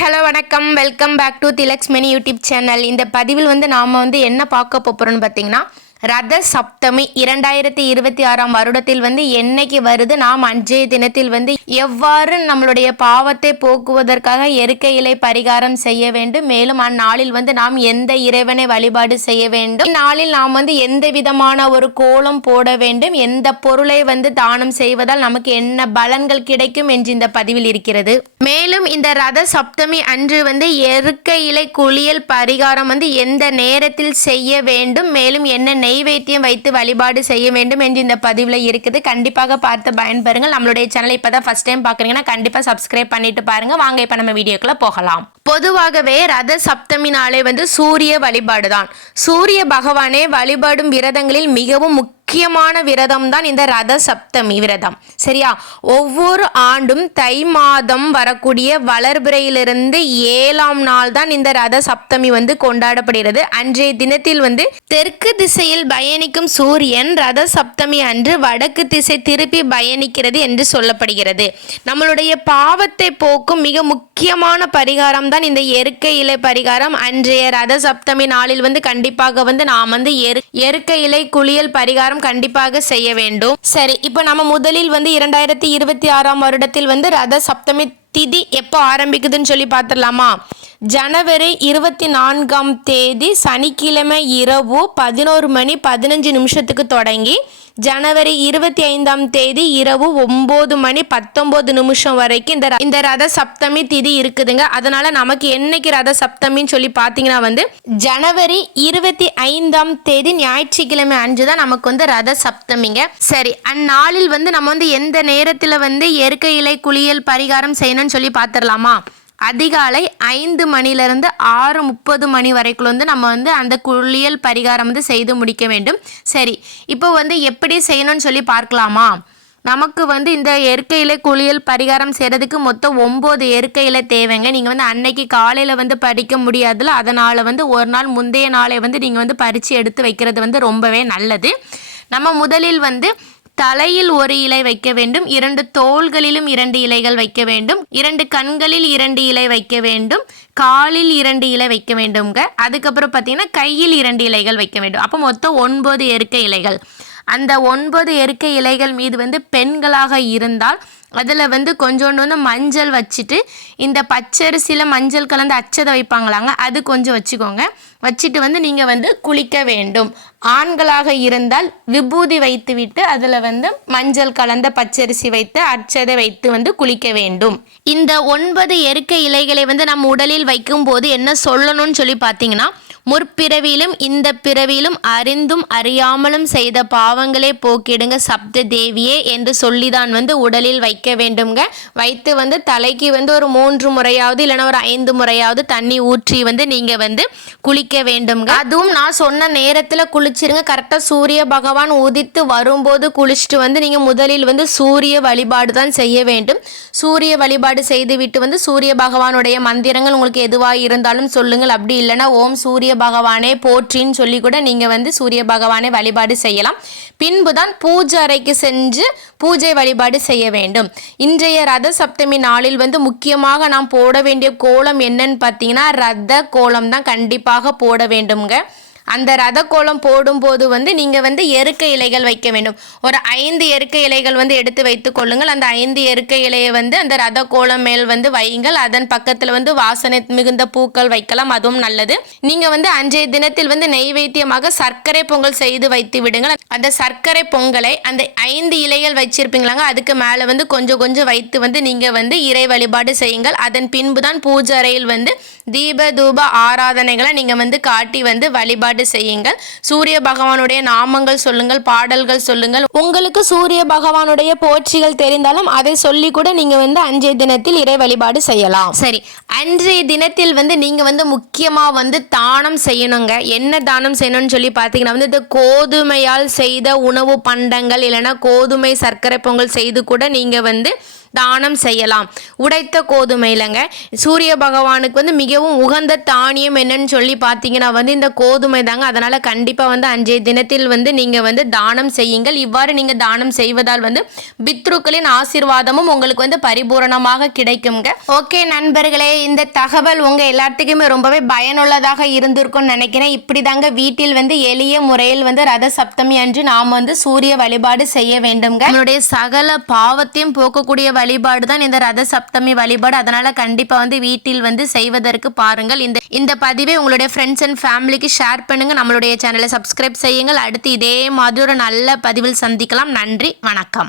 Hello வணக்கம். Welcome back to Thilaks many YouTube channel இந்த பதிவில் வந்து நாம் வந்து என்ன பார்க்க போகிறோம்னு பார்த்தீங்கன்னா ரத சப்தமி இரண்டாயிரத்தி இருபத்தி ஆறாம் வருடத்தில் வந்து என்னைக்கு வருது? நாம் அன்றைய தினத்தில் வந்து எவ்வாறு நம்மளுடைய பாவத்தை போக்குவதற்காக எருக்கை இலை பரிகாரம் செய்ய வேண்டும்? மேலும் அந்நாளில் வந்து நாம் எந்த இறைவனை வழிபாடு செய்ய வேண்டும்? இந்நாளில் நாம் வந்து எந்த விதமான ஒரு கோலம் போட வேண்டும்? எந்த பொருளை வந்து தானம் செய்வதால் நமக்கு என்ன பலன்கள் கிடைக்கும் என்று இந்த பதிவில் இருக்கிறது. மேலும் இந்த ரத சப்தமி அன்று வந்து எருக்கை இலை குளியல் பரிகாரம் வந்து எந்த நேரத்தில் செய்ய வேண்டும்? மேலும் என்ன நெய்வேத்தியம் வைத்து வழிபாடு செய்ய வேண்டும் என்று இந்த பதிவில் இருக்குது. கண்டிப்பாக பார்த்து பயன்பெறுங்கள். நம்மளுடைய சேனலை இப்போ தான் ஃபஸ்ட் டைம் பார்க்குறீங்கன்னா கண்டிப்பாக சப்ஸ்கிரைப் பண்ணிட்டு பாருங்க. வாங்க இப்போ நம்ம வீடியோக்குள்ள போகலாம். பொதுவாகவே ரத சப்தமி நாளே வந்து சூரிய வழிபாடு தான் சூரிய பகவானே வழிபாடும் விரதங்களில் மிகவும் முக்கிய முக்கியமான விரதம் தான் இந்த ரத சப்தமி விரதம். சரியா? ஒவ்வொரு ஆண்டும் தை மாதம் வரக்கூடிய வளர்பிறையிலிருந்து ஏழாம் நாள் தான் இந்த ரத சப்தமி வந்து கொண்டாடப்படுகிறது. அன்றைய தினத்தில் வந்து தெற்கு திசையில் பயணிக்கும் சூரியன் ரத சப்தமி அன்று வடக்கு திசை திருப்பி பயணிக்கிறது என்று சொல்லப்படுகிறது. நம்மளுடைய பாவத்தை போக்கும் மிக முக்கியமான பரிகாரம் தான் இந்த எருக்க இலை பரிகாரம். அன்றைய ரத சப்தமி நாளில் வந்து கண்டிப்பாக வந்து நாம் வந்து எரு எருக்க இலை குளியல் பரிகாரம் கண்டிப்பாக செய்ய வேண்டும். சரி இப்போ நம்ம முதலில் வந்து இரண்டாயிரத்தி இருபத்தி ஆறாம் வருடத்தில் வந்து ரத சப்தமி திதி எப்போ ஆரம்பிக்குதுன்னு சொல்லி பார்த்துடலாமா? ஜனவரி இருபத்தி நான்காம் தேதி சனிக்கிழமை இரவு பதினோரு மணி பதினஞ்சு நிமிஷத்துக்கு தொடங்கி ஜனவரி இருபத்தி ஐந்தாம் தேதி இரவு ஒம்பது மணி பத்தொம்போது நிமிஷம் வரைக்கும் இந்த ர- இந்த ரத சப்தமி திதி இருக்குதுங்க. அதனால நமக்கு என்னைக்கு ரத சப்தமின்னு சொல்லி பார்த்தீங்கன்னா வந்து ஜனவரி இருபத்தி ஐந்தாம் தேதி ஞாயிற்றுக்கிழமை அன்று தான் நமக்கு வந்து ரத சப்தமிங்க. சரி அந்நாளில் வந்து நம்ம வந்து எந்த நேரத்தில் வந்து இயற்கை இலை குளியல் பரிகாரம் செய்யணும்னு சொல்லி பார்த்துடலாமா அதிகாலை ஐந்து மணிலேருந்து ஆறு முப்பது மணி வரைக்கும் வந்து நம்ம வந்து அந்த குளியல் பரிகாரம் வந்து செய்து முடிக்க வேண்டும். சரி இப்போ வந்து எப்படி செய்யணும்னு சொல்லி பார்க்கலாமா? நமக்கு வந்து இந்த இயற்கையில குளியல் பரிகாரம் செய்கிறதுக்கு மொத்தம் ஒம்பது இயற்கையில தேவைங்க. நீங்கள் வந்து அன்னைக்கு காலையில் வந்து படிக்க முடியாதுல அதனால் வந்து ஒரு நாள் முந்தைய நாளே வந்து நீங்கள் வந்து பறித்து எடுத்து வைக்கிறது வந்து ரொம்பவே நல்லது. நம்ம முதலில் வந்து தலையில் ஒரு இலை வைக்க வேண்டும் இரண்டு தோள்களிலும் இரண்டு இலைகள் வைக்க வேண்டும் இரண்டு கண்களில் இரண்டு இலை வைக்க வேண்டும் காலில் இரண்டு இலை வைக்க வேண்டும்ங்க. அதுக்கப்புறம் பார்த்தீங்கன்னா கையில் இரண்டு இலைகள் வைக்க வேண்டும். அப்போ மொத்தம் ஒன்பது எருக்கை இலைகள். அந்த ஒன்பது எருக்கை இலைகள் மீது வந்து பெண்களாக இருந்தால் அதில் வந்து கொஞ்சோண்டு வந்து மஞ்சள் வச்சுட்டு இந்த பச்சரிசியில் மஞ்சள் கலந்து அச்சதை வைப்பாங்களாங்க அது கொஞ்சம் வச்சுக்கோங்க. வச்சுட்டு வந்து நீங்கள் வந்து குளிக்க வேண்டும். ஆண்களாக இருந்தால் விபூதி வைத்து விட்டு அதில் வந்து மஞ்சள் கலந்த பச்சரிசி வைத்து அச்சதை வைத்து வந்து குளிக்க வேண்டும். இந்த ஒன்பது எருக்க இலைகளை வந்து நம்ம உடலில் வைக்கும்போது என்ன சொல்லணும்னு சொல்லி பார்த்தீங்கன்னா முற்பிறவியிலும் இந்த பிறவியிலும் அறிந்தும் அறியாமலும் செய்த பாவங்களே போக்கிடுங்க சப்த தேவியே என்று சொல்லிதான் வந்து உடலில் வைக்க வேண்டுங்க வைத்து வந்து தலைக்கு வந்து ஒரு மூன்று முறையாவது இல்லைன்னா ஒரு ஐந்து முறையாவது தண்ணி ஊற்றி வந்து நீங்கள் வந்து குளிக்க வேண்டுங்க அதுவும் நான் சொன்ன நேரத்தில் குளிச்சிருங்க. கரெக்டாக சூரிய பகவான் உதித்து வரும்போது குளிச்சுட்டு வந்து நீங்கள் முதலில் வந்து சூரிய வழிபாடு தான் செய்ய வேண்டும். சூரிய வழிபாடு செய்துவிட்டு வந்து சூரிய பகவானுடைய மந்திரங்கள் உங்களுக்கு எதுவாக இருந்தாலும் சொல்லுங்கள். அப்படி இல்லைன்னா ஓம் சூரிய பகவானே போற்றின்னு சொல்லி கூட நீங்கள் வந்து சூரிய பகவானை வழிபாடு செய்யலாம். பின்பு தான் பூஜை அறைக்கு சென்று பூஜை வழிபாடு செய்ய வேண்டும். இன்றைய ரத சப்தமி நாளில் வந்து முக்கியமாக நாம் போட வேண்டிய கோலம் என்னன்னு பார்த்தீங்கன்னா ரத கோலம் தான் கண்டிப்பாக போட வேண்டும்ங்க. அந்த ரத கோலம் போடும்போது வந்து நீங்கள் வந்து எருக்க இலைகள் வைக்க வேண்டும். ஒரு ஐந்து எருக்க இலைகள் வந்து எடுத்து வைத்து கொள்ளுங்கள். அந்த ஐந்து எருக்க இலையை வந்து அந்த ரத கோலம் மேல் வந்து வையுங்கள். அதன் பக்கத்தில் வந்து வாசனை மிகுந்த பூக்கள் வைக்கலாம். அதுவும் நல்லது. நீங்கள் வந்து அன்றைய தினத்தில் வந்து நெய்வேத்தியமாக சர்க்கரை பொங்கல் செய்து வைத்து விடுங்கள். அந்த சர்க்கரை பொங்கலை அந்த ஐந்து இலைகள் வச்சிருப்பீங்களாங்க. அதுக்கு மேலே வந்து கொஞ்சம் கொஞ்சம் வைத்து வந்து நீங்கள் வந்து இறை வழிபாடு செய்யுங்கள். அதன் பின்பு தான் பூஜை அறையில் வந்து தீப தூப ஆராதனைகளை நீங்கள் வந்து காட்டி வந்து வழிபாடு செய்யுங்கள். சூரிய பகவானுடைய நாமங்கள் சொல்லுங்கள் பாடல்கள் சொல்லுங்கள். உங்களுக்கு சூரிய பகவானுடைய போற்றிகள் தெரிந்தாலும் அதை சொல்லி கூட நீங்கள் வந்து அன்றைய தினத்தில் இறை வழிபாடு செய்யலாம். சரி அன்றைய தினத்தில் வந்து நீங்கள் வந்து முக்கியமாக வந்து தானம் செய்யணுங்க. என்ன தானம் செய்யணும்னு சொல்லி பார்த்தீங்கன்னா வந்து இந்த கோதுமையால் செய்த உணவு பண்டங்கள் இல்லைன்னா கோதுமை சர்க்கரை பொங்கல் செய்து கூட நீங்கள் வந்து தானம் செய்யலாம். உடைத்த கோதுமையிலங்க சூரிய பகவானுக்கு வந்து மிகவும் உகந்த தானியம் என்னன்னு சொல்லி பார்த்தீங்கன்னா வந்து இந்த கோதுமை தாங்க. அதனால் கண்டிப்பாக வந்து அன்றைய தினத்தில் வந்து நீங்கள் வந்து தானம் செய்யுங்கள். இவ்வாறு நீங்கள் தானம் செய்வதால் வந்து பித்ருக்களின் ஆசிர்வாதமும் உங்களுக்கு வந்து பரிபூரணமாக கிடைக்குங்க ஓகே நண்பர்களே இந்த தகவல் உங்கள் எல்லாத்துக்குமே ரொம்பவே பயனுள்ளதாக இருந்திருக்கும்னு நினைக்கிறேன். இப்படி தாங்க வீட்டில் வந்து எளிய முறையில் வந்து ரத சப்தமி அன்று நாம் வந்து சூரிய வழிபாடு செய்ய வேண்டும்ங்க. நம்மளுடைய சகல பாவத்தையும் போக்கக்கூடிய வழிபாடு தான் இந்த ரத சப்தமி வழிபாடு. அதனால கண்டிப்பா வந்து வீட்டில் வந்து செய்வதற்கு பாருங்கள். இந்த இந்த பதிவை உங்களுடைய ஃப்ரெண்ட்ஸ் அண்ட் ஃபேமிலிக்கு ஷேர் பண்ணுங்க. நம்மளுடைய சேனலை சப்ஸ்கிரைப் செய்யுங்கள். அடுத்து இதே மாதிரி ஒரு நல்ல பதிவில் சந்திக்கலாம். நன்றி வணக்கம்.